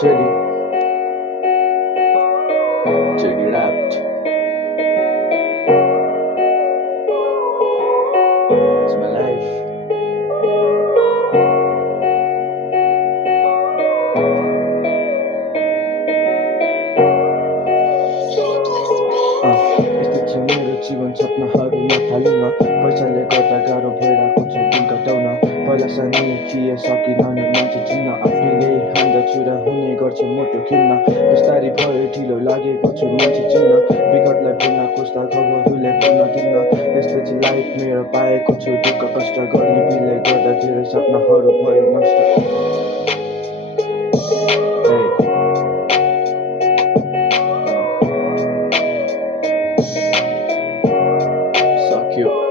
City, check it out. It's my life. यस्तो छ मेरो जीवन सपनाहरूमा थालिन पैसाले गर्दा गाह्रो भइरहेको छ दिन कटाउन पहिला सानो थिए सकिन नि मान्छे चिन्न आफैले हान्दछु र हुने गर्छ मोटो खिन्न बिस्तारी भयो ढिलो लागेको छु मान्छे चिन्न विगतलाई भुल्न खोज्दा खबरहरूले भुल्न दिन्न यस्तो चाहिँ लाइफ मेरो पाएको छु दुःख कष्ट गरिबीले गर्दा धेरै सपनाहरू भयो नष्ट सक्यो